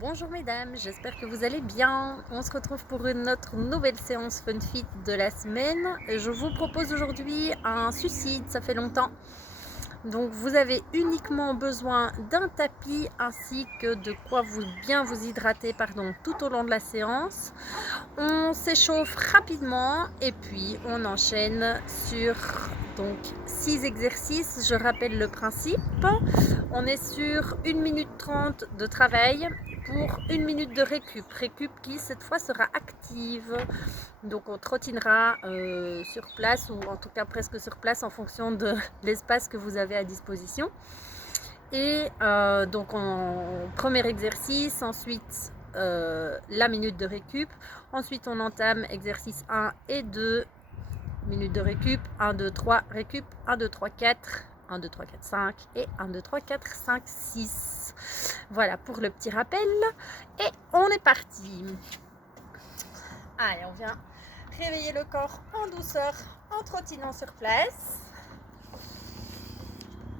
Bonjour mesdames, j'espère que vous allez bien. On se retrouve pour une autre nouvelle séance Fun Fit de la semaine. Je vous propose aujourd'hui un suicide, ça fait longtemps. Donc vous avez uniquement besoin d'un tapis ainsi que de quoi bien vous hydrater tout au long de la séance. On s'échauffe rapidement et puis on enchaîne sur 6 exercices. Je rappelle le principe. On est sur 1 minute 30 de travail pour 1 minute de récup qui cette fois sera active. Donc on trottinera sur place, ou en tout cas presque sur place, en fonction de l'espace que vous avez à disposition. Et donc premier exercice, ensuite la minute de récup. Ensuite on entame exercice 1 et 2, minute de récup, 1, 2, 3, récup, 1, 2, 3, 4, 1, 2, 3, 4, 5 et 1, 2, 3, 4, 5, 6. Voilà pour le petit rappel et on est parti. Allez, on vient réveiller le corps en douceur en trottinant sur place.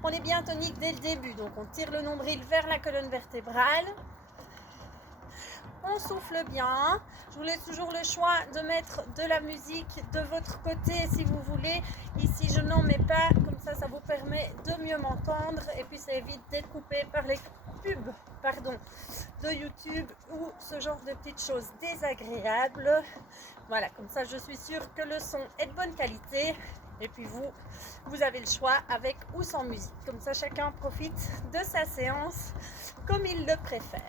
On est bien tonique dès le début, donc on tire le nombril vers la colonne vertébrale. On souffle bien. Je vous laisse toujours le choix de mettre de la musique de votre côté si vous voulez. Ici, je n'en mets pas, comme ça vous permet de mieux m'entendre et puis ça évite d'être coupé par les pubs de YouTube ou ce genre de petites choses désagréables. Voilà, comme ça je suis sûre que le son est de bonne qualité et puis vous avez le choix avec ou sans musique. Comme ça chacun profite de sa séance comme il le préfère.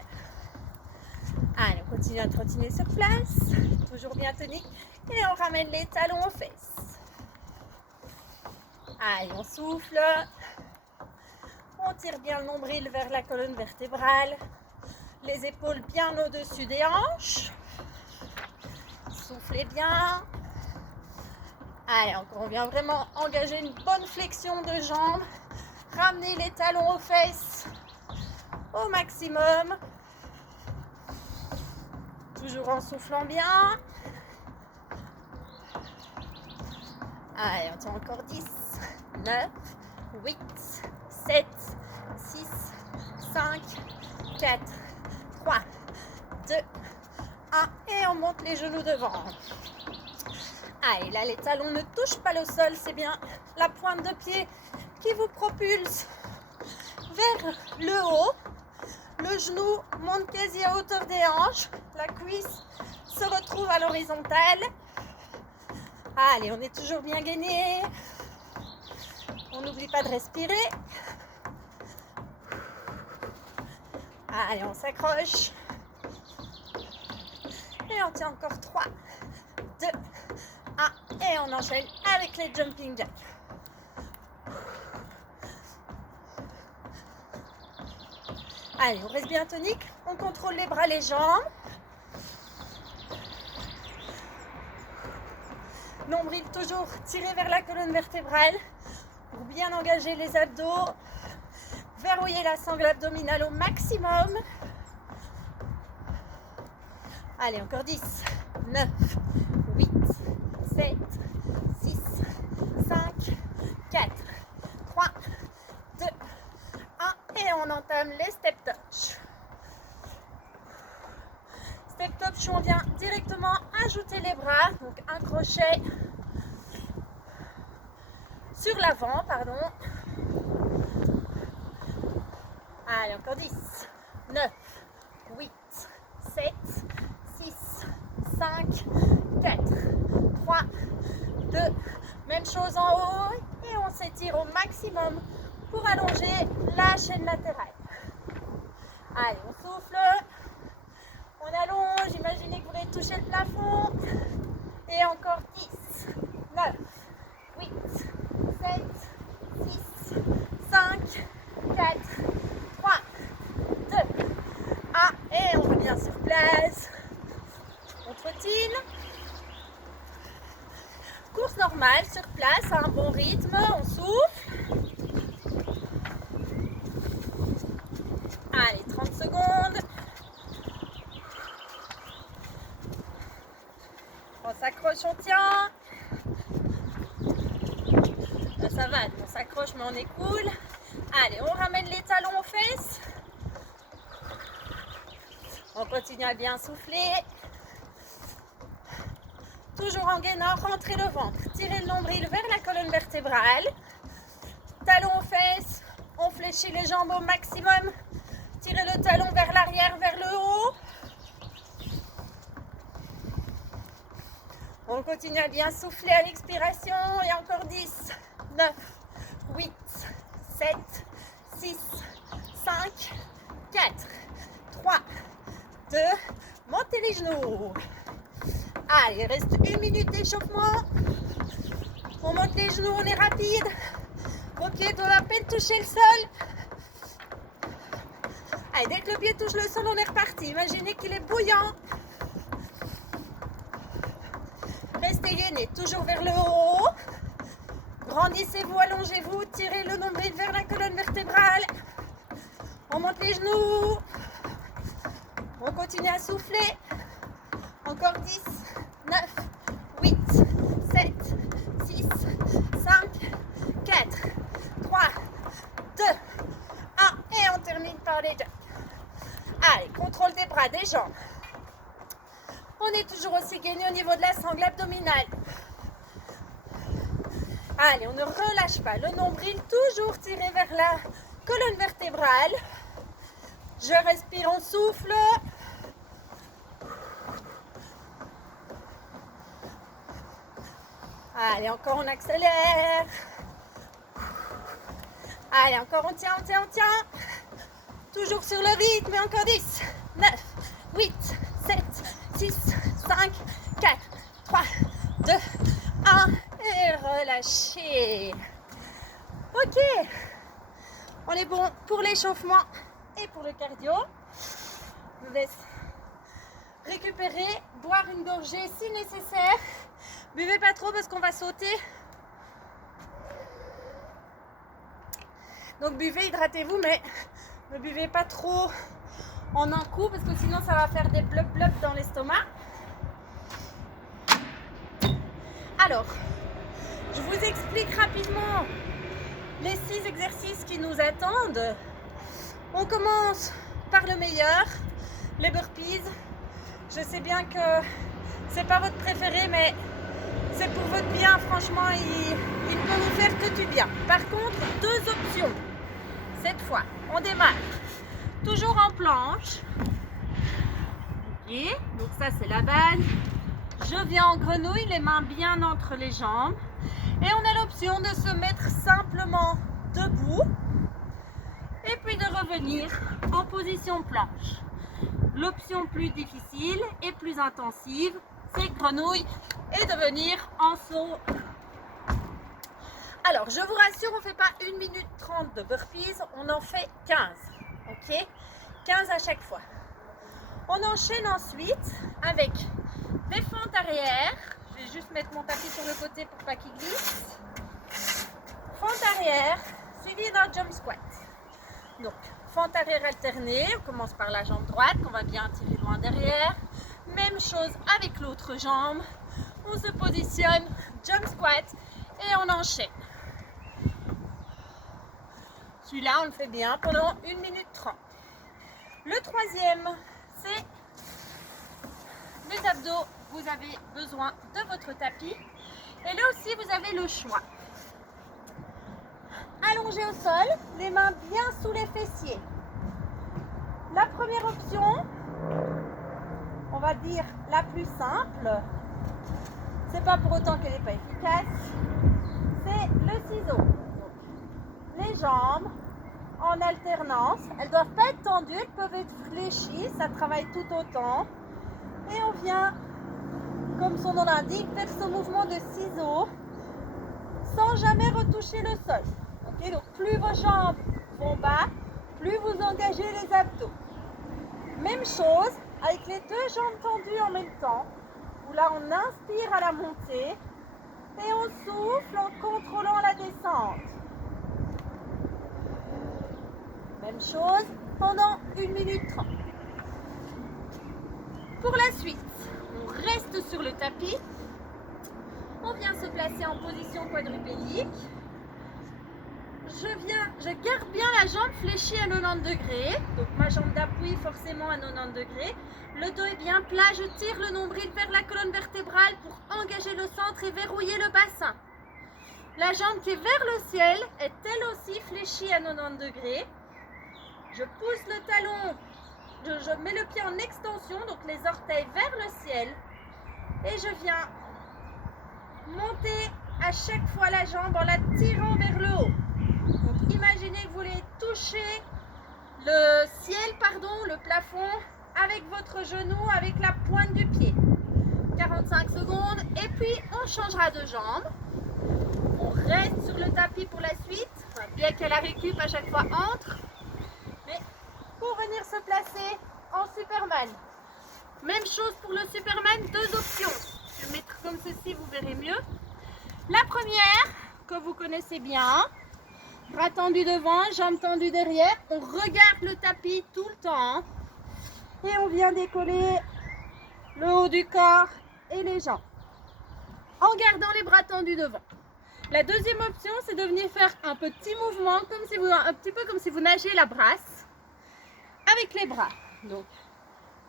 Allez, on continue à trottiner sur place, toujours bien tonique, et on ramène les talons aux fesses. Allez, on souffle, on tire bien le nombril vers la colonne vertébrale, les épaules bien au-dessus des hanches. Soufflez bien. Allez, encore, on vient vraiment engager une bonne flexion de jambes, ramener les talons aux fesses au maximum. Toujours en soufflant bien. Allez, on tient encore 10, 9, 8, 7, 6, 5, 4, 3, 2, 1. Et on monte les genoux devant. Allez, là, les talons ne touchent pas le sol. C'est bien la pointe de pied qui vous propulse vers le haut. Le genou monte quasi à hauteur des hanches. La cuisse se retrouve à l'horizontale. Allez, on est toujours bien gainé. On n'oublie pas de respirer. Allez, on s'accroche. Et on tient encore 3, 2, 1. Et on enchaîne avec les jumping jacks. Allez, on reste bien tonique, on contrôle les bras, les jambes. Nombril toujours tiré vers la colonne vertébrale pour bien engager les abdos. Verrouiller la sangle abdominale au maximum. Allez, encore 10, 9, 8, 7, 6, 5, 4, 3, 2, 1. Et on entame les step touch. Step touch, on vient directement ajouter les bras, donc un crochet sur l'avant, Allez, encore 10, 9, 8, 7, 6, 5, 4, 3, 2. Même chose en haut et on s'étire au maximum pour allonger la chaîne latérale. Allez, on souffle, on allonge, imaginez que vous voulez toucher le plafond. Et encore 10, 9, 8, 7, 6, 5, 4, 3, 2, 1. Et on revient sur place. On trottine. Course normale sur place à un bon rythme. On souffle. Allez, 30 secondes. On s'accroche, on tient. Là, ça va, on s'accroche mais on est cool. Allez, on ramène les talons aux fesses. On continue à bien souffler. Toujours en gainant, rentrez le ventre. Tirez le nombril vers la colonne vertébrale. Talons aux fesses. On fléchit les jambes au maximum. Tirez le talon vers l'arrière, vers le haut. On continue à bien souffler à l'expiration. Et encore 10, 9, 8, 7, 6, 5, 4, 3, 2, montez les genoux. Allez, il reste 1 minute d'échauffement. On monte les genoux, on est rapide. Vos pieds doivent à peine toucher le sol. Allez, dès que le pied touche le sol, on est reparti. Imaginez qu'il est bouillant. Restez gainés, toujours vers le haut. Grandissez-vous, allongez-vous, tirez le nombril vers la colonne vertébrale. On monte les genoux. On continue à souffler. Encore 10, 9, 8, 7, 6, 5, 4, 3, 2, 1. Et on termine par les jumps. Allez, contrôle des bras, des jambes. On est toujours aussi gainé au niveau de la sangle abdominale. Allez, on ne relâche pas. Le nombril toujours tiré vers la colonne vertébrale. Je respire, on souffle. Allez, encore on accélère. Allez, encore on tient, on tient, on tient. Toujours sur le rythme, et encore 10, 9, 8, 7, 6, 5, 4, 3, 2, 1. Et relâchez. Ok. On est bon pour l'échauffement et pour le cardio. Je vous laisse récupérer, boire une gorgée si nécessaire. Buvez pas trop parce qu'on va sauter. Donc buvez, hydratez-vous, mais ne buvez pas trop en un coup parce que sinon ça va faire des blop dans l'estomac. Alors, je vous explique rapidement les 6 exercices qui nous attendent. On commence par le meilleur, les burpees. Je sais bien que c'est pas votre préféré, mais c'est pour votre bien. Franchement, il peut vous faire que du bien. Par contre, 2 options. Cette fois, on démarre toujours en planche. Ok, donc ça c'est la base. Je viens en grenouille, les mains bien entre les jambes. Et on a l'option de se mettre simplement debout. Et puis de revenir en position planche. L'option plus difficile et plus intensive, c'est grenouille et de venir en saut. Alors, je vous rassure, on ne fait pas 1 minute 30 de burpees, on en fait 15. Ok, 15 à chaque fois. On enchaîne ensuite avec des fentes arrière. Je vais juste mettre mon tapis sur le côté pour pas qu'il glisse. Fente arrière, suivi d'un jump squat. Donc, fente arrière alternée, on commence par la jambe droite qu'on va bien tirer loin derrière. Même chose avec l'autre jambe. On se positionne, jump squat et on enchaîne. Celui-là, on le fait bien pendant 1 minute 30. Le troisième, c'est les abdos. Vous avez besoin de votre tapis. Et là aussi, vous avez le choix. Allongé au sol, les mains bien sous les fessiers. La première option, on va dire la plus simple, c'est pas pour autant qu'elle n'est pas efficace, c'est le ciseau. Donc, les jambes en alternance, elles doivent pas être tendues, elles peuvent être fléchies, ça travaille tout autant. Et on vient, comme son nom l'indique, faire ce mouvement de ciseaux sans jamais retoucher le sol. Okay, donc plus vos jambes vont bas, plus vous engagez les abdos. Même chose avec les 2 jambes tendues en même temps, où là on inspire à la montée et on souffle en contrôlant la descente. Même chose pendant 1 minute 30. Pour la suite, on reste sur le tapis. On vient se placer en position quadrupédique. je garde bien la jambe fléchie à 90 degrés. Donc ma jambe d'appui forcément à 90 degrés. Le dos est bien plat, je tire le nombril vers la colonne vertébrale pour engager le centre et verrouiller le bassin. La jambe qui est vers le ciel est elle aussi fléchie à 90 degrés. Je pousse le talon, je mets le pied en extension, donc les orteils vers le ciel. Et je viens monter à chaque fois la jambe en la tirant vers le haut. Donc imaginez que vous voulez toucher le ciel, le plafond, avec votre genou, avec la pointe du pied. 45 secondes et puis on changera de jambe. On reste sur le tapis pour la suite, bien que la récup à chaque fois entre. Mais pour venir se placer en Superman. Même chose pour le Superman, deux options. Je vais mettre comme ceci, vous verrez mieux. La première, que vous connaissez bien, bras tendus devant, jambes tendues derrière. On regarde le tapis tout le temps. Et on vient décoller le haut du corps et les jambes. En gardant les bras tendus devant. La deuxième option, c'est de venir faire un petit mouvement, un petit peu comme si vous nagez la brasse, avec les bras. Donc,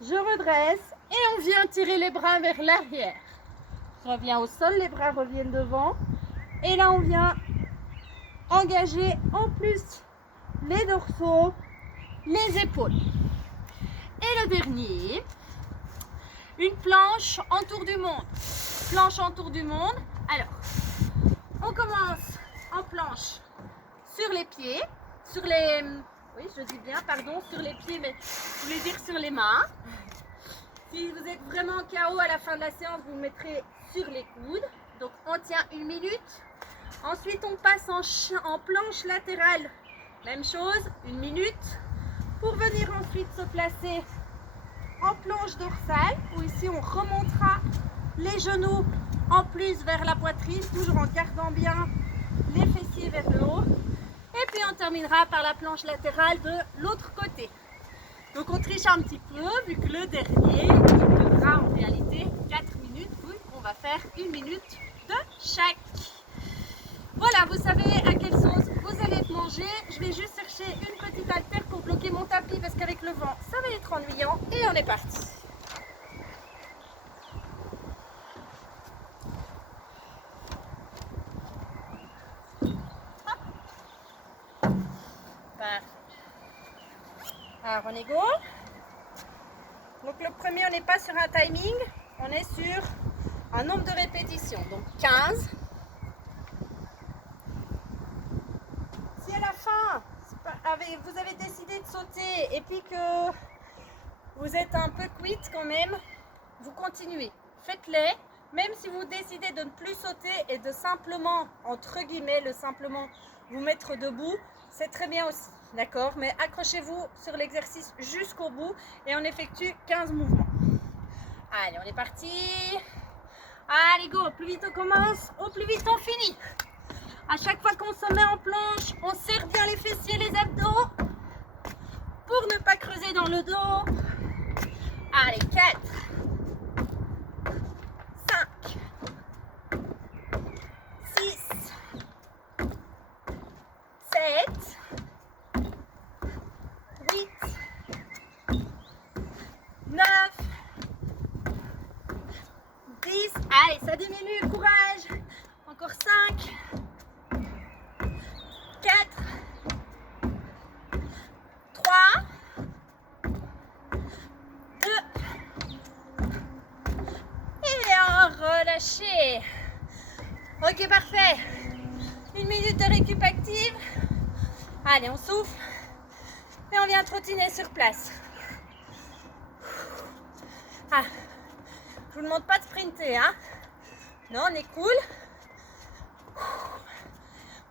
je redresse et on vient tirer les bras vers l'arrière. Je reviens au sol, les bras reviennent devant. Et là, on vient engager en plus les dorsaux, les épaules. Et le dernier, une planche en tour du monde. Planche en tour du monde. Alors, on commence en planche sur les pieds, sur les... Oui, je dis bien, pardon, sur les pieds, mais je voulais dire sur les mains. Si vous êtes vraiment KO à la fin de la séance, vous mettrez sur les coudes. Donc, on tient 1 minute. Ensuite, on passe en planche latérale. Même chose, 1 minute. Pour venir ensuite se placer en planche dorsale, où ici, on remontera les genoux en plus vers la poitrine, toujours en gardant bien les fessiers vers le haut. Et puis on terminera par la planche latérale de l'autre côté. Donc on triche un petit peu, vu que le dernier durera en réalité 4 minutes, vu qu'on va faire 1 minute de chaque. Voilà, vous savez à quelle sauce vous allez manger. Je vais juste chercher une petite haltère pour bloquer mon tapis, parce qu'avec le vent, ça va être ennuyant. Et on est parti. Alors on est go. Donc le premier, on n'est pas sur un timing, on est sur un nombre de répétitions, donc 15. Si à la fin, vous avez décidé de sauter et puis que vous êtes un peu quitte quand même, vous continuez. Faites-les, même si vous décidez de ne plus sauter et de simplement, entre guillemets, simplement vous mettre debout, c'est très bien aussi. D'accord, mais accrochez-vous sur l'exercice jusqu'au bout et on effectue 15 mouvements. Allez, on est parti. Allez, go, au plus vite on commence, au plus vite on finit. À chaque fois qu'on se met en planche, on serre bien les fessiers, les abdos pour ne pas creuser dans le dos. Allez, 4, 5, 6, 7, 9, 10, allez, ça diminue, courage, encore 5, 4, 3, 2, et en relâcher. Ok, parfait. 1 minute de récup active. Allez, on souffle et on vient trottiner sur place. Ah, je vous demande pas de sprinter, hein. Non, on est cool.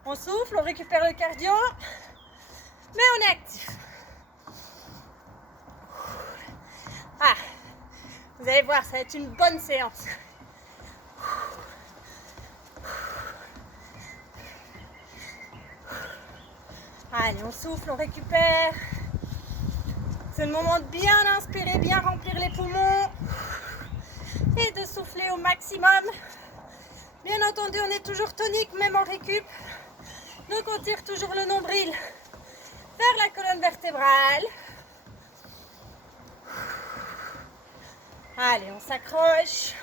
On souffle, on récupère le cardio, mais on est actif. Ah, vous allez voir, ça va être une bonne séance. Allez, on souffle, on récupère. C'est le moment de bien inspirer, bien remplir les poumons et de souffler au maximum. Bien entendu, on est toujours tonique, même en récup. Donc on tire toujours le nombril vers la colonne vertébrale. Allez, on s'accroche.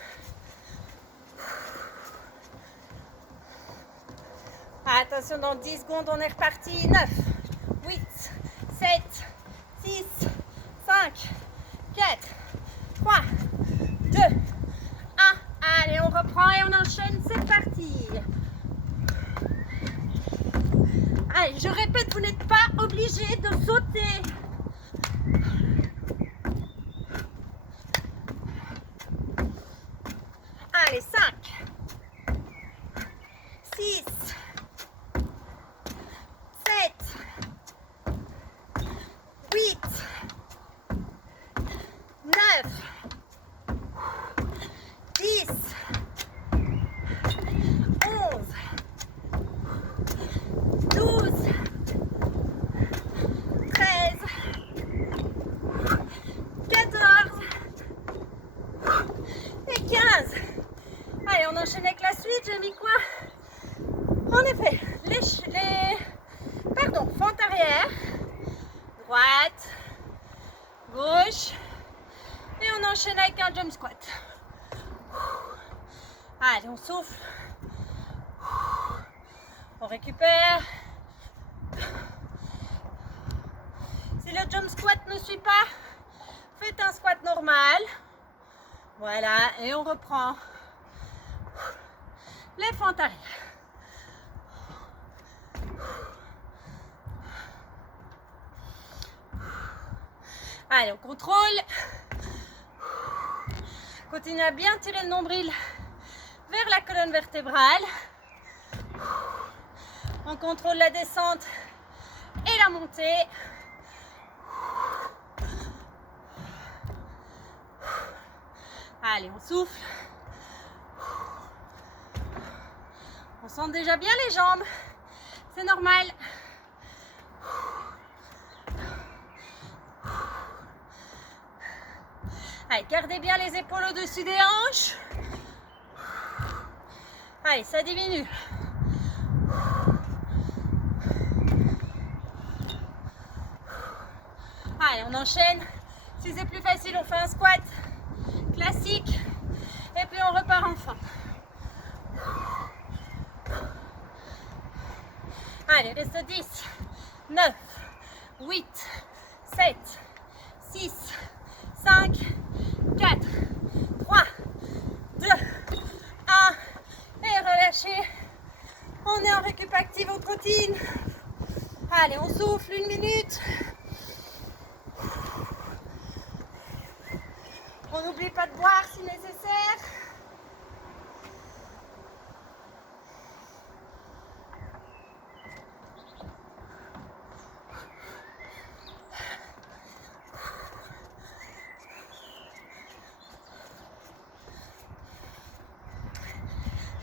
Attention, dans 10 secondes, on est reparti. 9, 8, 7, 6, 5, 4, 3, 2, 1. Allez, on reprend et on enchaîne. C'est parti. Allez, je répète, vous n'êtes pas obligé de sauter. Allez, 5, 6, 7, 8, 9, 10, 11, 12, 13, 14 et 15. Allez, on enchaîne avec la suite. J'ai mis quoi? En effet, fente arrière, droite, gauche, et on enchaîne avec un jump squat. Allez, on souffle, on récupère. Si le jump squat ne suit pas, faites un squat normal. Voilà, et on reprend les fentes arrière. Allez, on contrôle. Continue à bien tirer le nombril vers la colonne vertébrale. On contrôle la descente et la montée. Allez, on souffle. On sent déjà bien les jambes. C'est normal. Allez, gardez bien les épaules au-dessus des hanches. Allez, ça diminue. Allez, on enchaîne. Si c'est plus facile, on fait un squat classique. Et puis on repart enfin. Allez, reste 10, 9, 8, 7, 6, 5, 4, 3, 2, 1. Et relâchez. On est en récup active, on continue. Allez, on souffle 1 minute. On n'oublie pas de boire si nécessaire.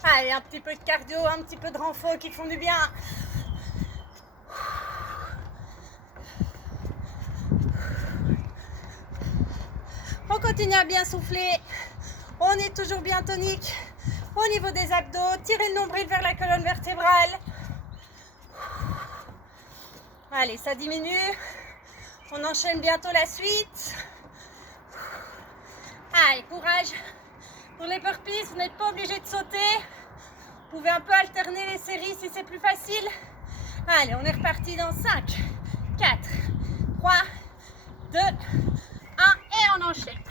Allez, un petit peu de cardio, un petit peu de renfort qui font du bien. On continue à bien souffler. On est toujours bien tonique au niveau des abdos. Tirez le nombril vers la colonne vertébrale. Allez, ça diminue. On enchaîne bientôt la suite. Allez, courage. Pour les burpees, vous n'êtes pas obligé de sauter. Vous pouvez un peu alterner les séries si c'est plus facile. Allez, on est reparti dans 5, 4, 3, 2, 1 et on enchaîne.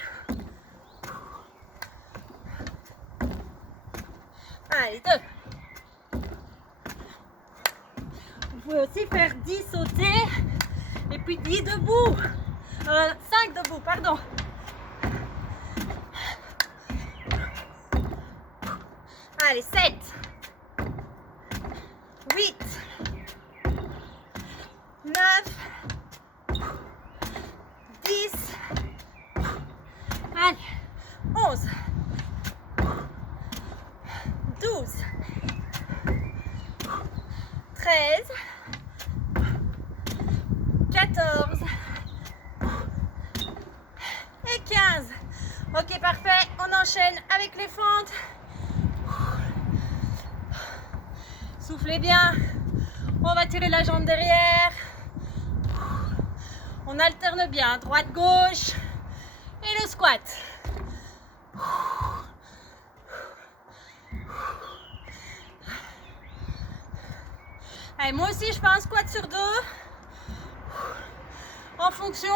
Allez, 2. Vous pouvez aussi faire 10 sautés et puis 10 debout. 5 debout, pardon. Allez, 7, 8, 9, 10, allez, 11, 12, 13, 14 et 15. Ok, parfait. On enchaîne avec les fentes. Soufflez bien. On va tirer la jambe derrière. On alterne bien, droite-gauche. Et le squat. Allez, moi aussi, je fais un squat sur 2. En fonction.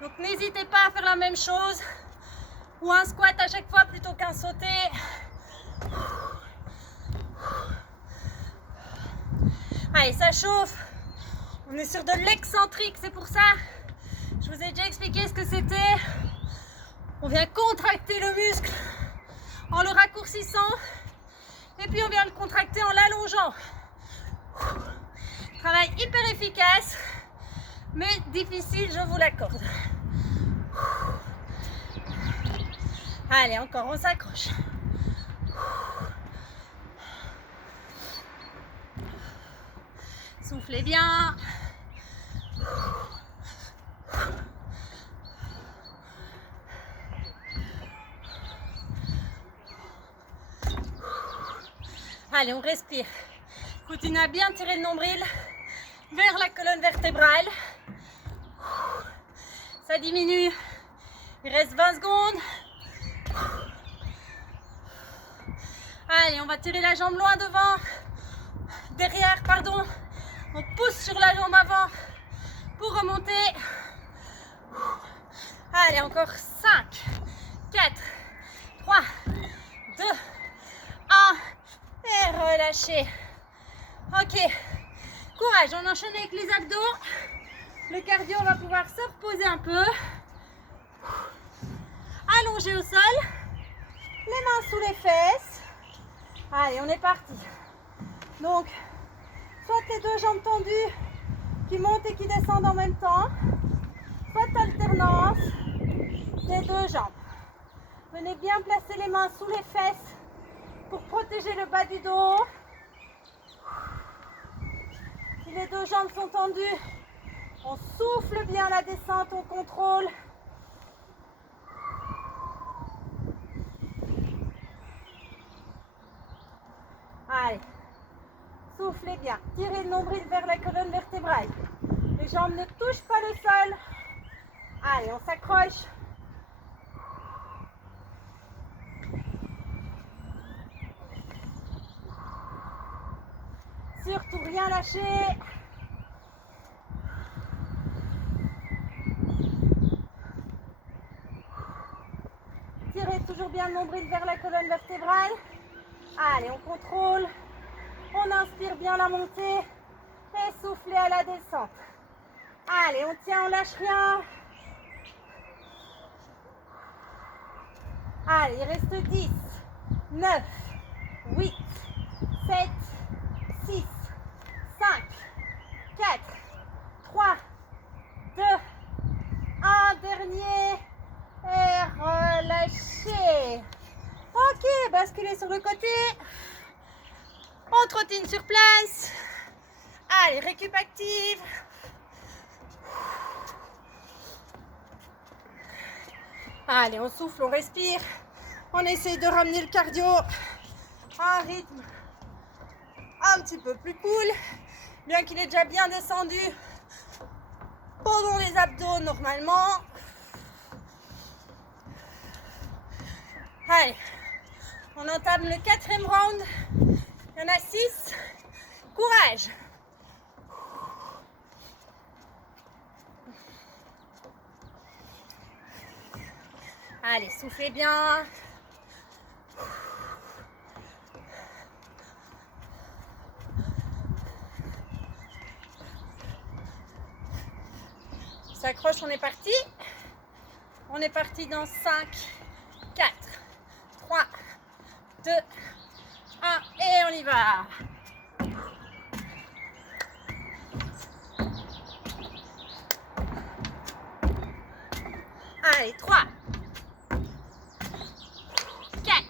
Donc, n'hésitez pas à faire la même chose. Ou un squat à chaque fois plutôt qu'un sauté. Allez, ça chauffe. On est sur de l'excentrique, c'est pour ça. Je vous ai déjà expliqué ce que c'était. On vient contracter le muscle en le raccourcissant. Et puis on vient le contracter en l'allongeant. Travail hyper efficace, mais difficile, je vous l'accorde. Allez, encore, on s'accroche. Soufflez bien. Allez, on respire. Continuez à bien tirer le nombril vers la colonne vertébrale. Ça diminue. Il reste 20 secondes. Allez, on va tirer la jambe loin devant. Derrière, pardon. On pousse sur la jambe avant pour remonter. Allez, encore 5, 4, 3, 2, 1. Et relâchez. Ok. Courage, on enchaîne avec les abdos. Le cardio, on va pouvoir se reposer un peu. Allongé au sol. Les mains sous les fesses. Allez, on est parti. Donc, soit les deux jambes tendues qui montent et qui descendent en même temps, soit alternance des deux jambes. Venez bien placer les mains sous les fesses pour protéger le bas du dos. Si les deux jambes sont tendues, on souffle bien la descente, on contrôle. Allez, soufflez bien, tirez le nombril vers la colonne vertébrale. Les jambes ne touchent pas le sol. Allez, on s'accroche. Surtout rien lâcher. Tirez toujours bien le nombril vers la colonne vertébrale. Allez, on contrôle. On inspire bien la montée et soufflez à la descente. Allez, on tient, on lâche rien. Allez, il reste 10, 9, 8, 7, 6, 5, 4, 3, 2, 1. Dernier. Et relâchez. Ok, basculez sur le côté. On trottine sur place. Allez, récup active. Allez, on souffle, on respire. On essaye de ramener le cardio à un rythme un petit peu plus cool. Bien qu'il est déjà bien descendu pendant les abdos normalement. Allez, on entame le 4e round. Il y en a 6. Courage. Allez, soufflez bien. On s'accroche, on est parti. On est parti dans 5, 4, 3, 2, 1 et on y va. Allez, 3, 4.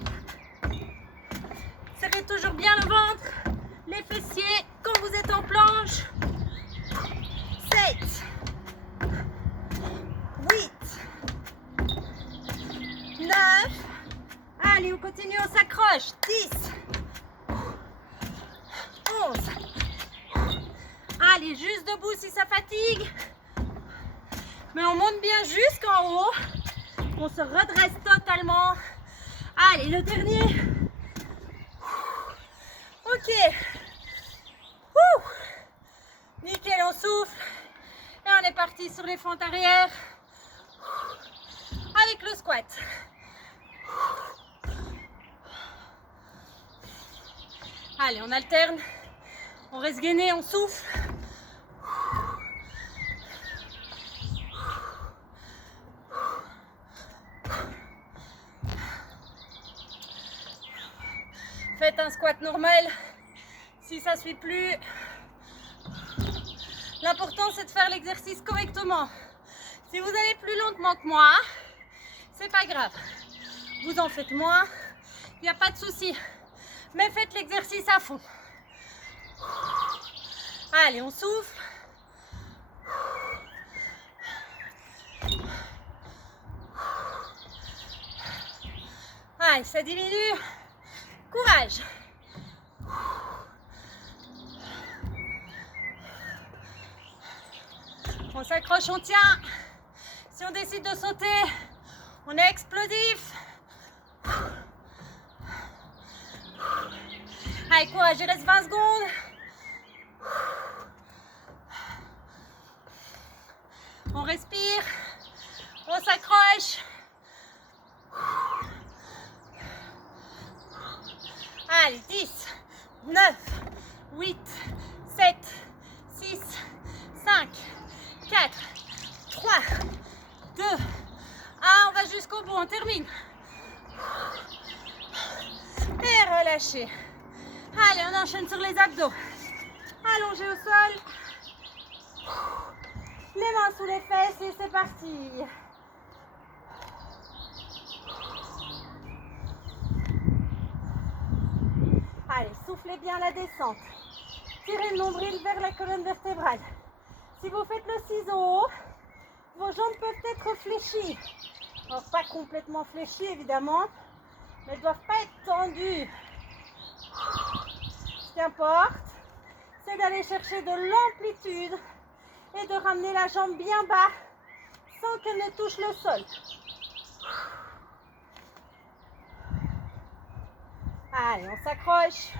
Serrez toujours bien le ventre, les fessiers quand vous êtes en planche. 7, 8, 9. Allez, on continue, on s'accroche. 10, 11, Allez, juste debout si ça fatigue. Mais on monte bien jusqu'en haut. On se redresse totalement. Allez, le dernier. Ok. Nickel, on souffle. Et on est parti sur les fentes arrière. Avec le squat. Allez, on alterne. On reste gainé, on souffle. Faites un squat normal. Si ça ne suit plus, l'important c'est de faire l'exercice correctement. Si vous allez plus lentement que moi, c'est pas grave. Vous en faites moins, il n'y a pas de souci. Mais faites l'exercice à fond. Allez, on souffle. Allez, ça diminue. Courage. On s'accroche, on tient. Si on décide de sauter, on est explosif. Allez, courage, il reste 20 secondes. On respire. On s'accroche. Allez, 10, 9, 8, 7, 6, 5, 4, 3, 2, 1. On va jusqu'au bout, on termine. Et relâchez. Allez, on enchaîne sur les abdos. Allongez au sol. Les mains sous les fesses et c'est parti. Allez, soufflez bien la descente. Tirez le nombril vers la colonne vertébrale. Si vous faites le ciseau, vos jambes peuvent être fléchies. Alors, pas complètement fléchies évidemment, mais elles ne doivent pas être tendues. Ce qui importe, c'est d'aller chercher de l'amplitude et de ramener la jambe bien bas sans qu'elle ne touche le sol. Allez, on s'accroche.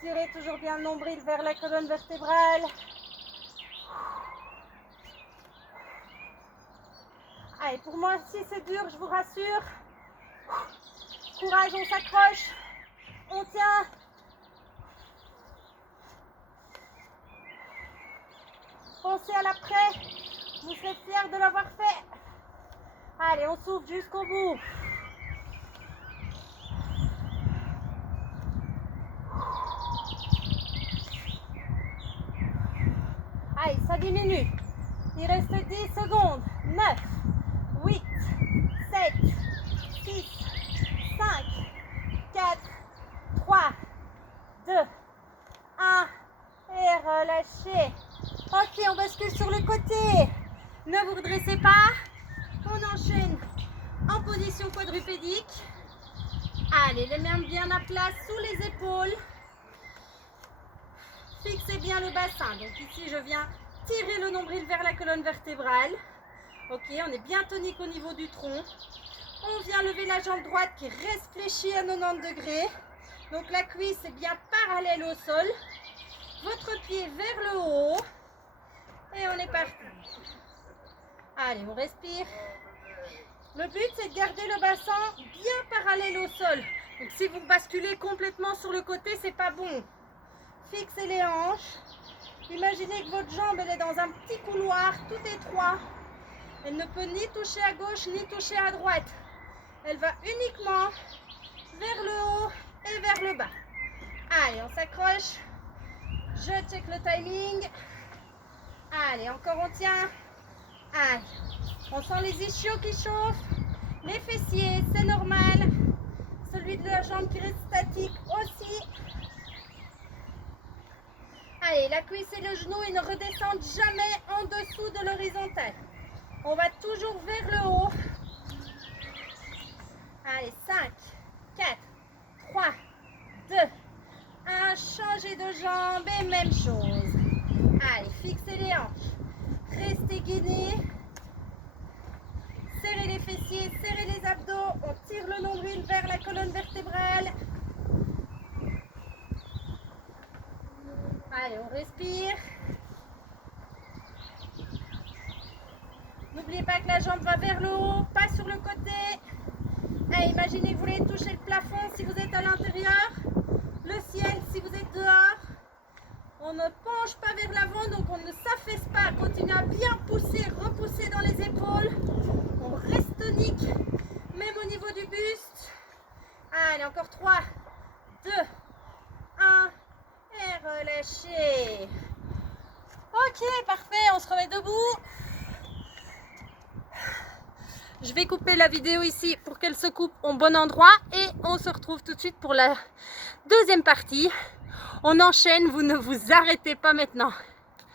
Tirez toujours bien le nombril vers la colonne vertébrale. Allez, pour moi aussi c'est dur, je vous rassure. Courage, on s'accroche. On tient. Pensez à l'après. Vous serez fiers de l'avoir fait. Allez, on souffle jusqu'au bout. Allez, ça diminue. Il reste 10 secondes. 9, 8, 7, 6, 5, 4, 3, 2, 1. Et relâchez. Ok, on bascule sur le côté. Ne vous redressez pas. On enchaîne en position quadrupédique. Allez, les mains bien à plat sous les épaules. Fixez bien le bassin. Donc ici, je viens tirer le nombril vers la colonne vertébrale. Ok, on est bien tonique au niveau du tronc. On vient lever la jambe droite qui reste fléchie à 90 degrés. Donc la cuisse est bien parallèle au sol. Votre pied vers le haut. Et on est parti. Allez, on respire. Le but, c'est de garder le bassin bien parallèle au sol. Donc si vous basculez complètement sur le côté, c'est pas bon. Fixez les hanches. Imaginez que votre jambe elle est dans un petit couloir tout étroit. Elle ne peut ni toucher à gauche ni toucher à droite. Elle va uniquement vers le haut et vers le bas. Allez, on s'accroche. Je check le timing. Allez, encore on tient. Allez, on sent les ischios qui chauffent. Les fessiers, c'est normal. Celui de la jambe qui reste statique aussi. Allez, la cuisse et le genou, ils ne redescendent jamais en dessous de l'horizontale. On va toujours vers le haut Allez, 5, 4, 3, 2, 1. Changez de jambe et même chose. Allez, fixez les hanches. Restez gainés. Serrez les fessiers, serrez les abdos. On tire le nombril vers la colonne vertébrale. Allez, on respire. N'oubliez pas que la jambe va vers le haut, pas sur le côté. Allez, imaginez que vous voulez toucher le plafond si vous êtes à l'intérieur, le ciel si vous êtes dehors. On ne penche pas vers l'avant, donc on ne s'affaisse pas. Continuez à bien pousser, repousser dans les épaules. On reste tonique, même au niveau du buste. Allez, encore 3, 2, 1. Et relâchez. Ok, parfait, on se remet debout. Je vais couper la vidéo ici pour qu'elle se coupe au bon endroit et on se retrouve tout de suite pour la deuxième partie. On enchaîne, vous ne vous arrêtez pas maintenant.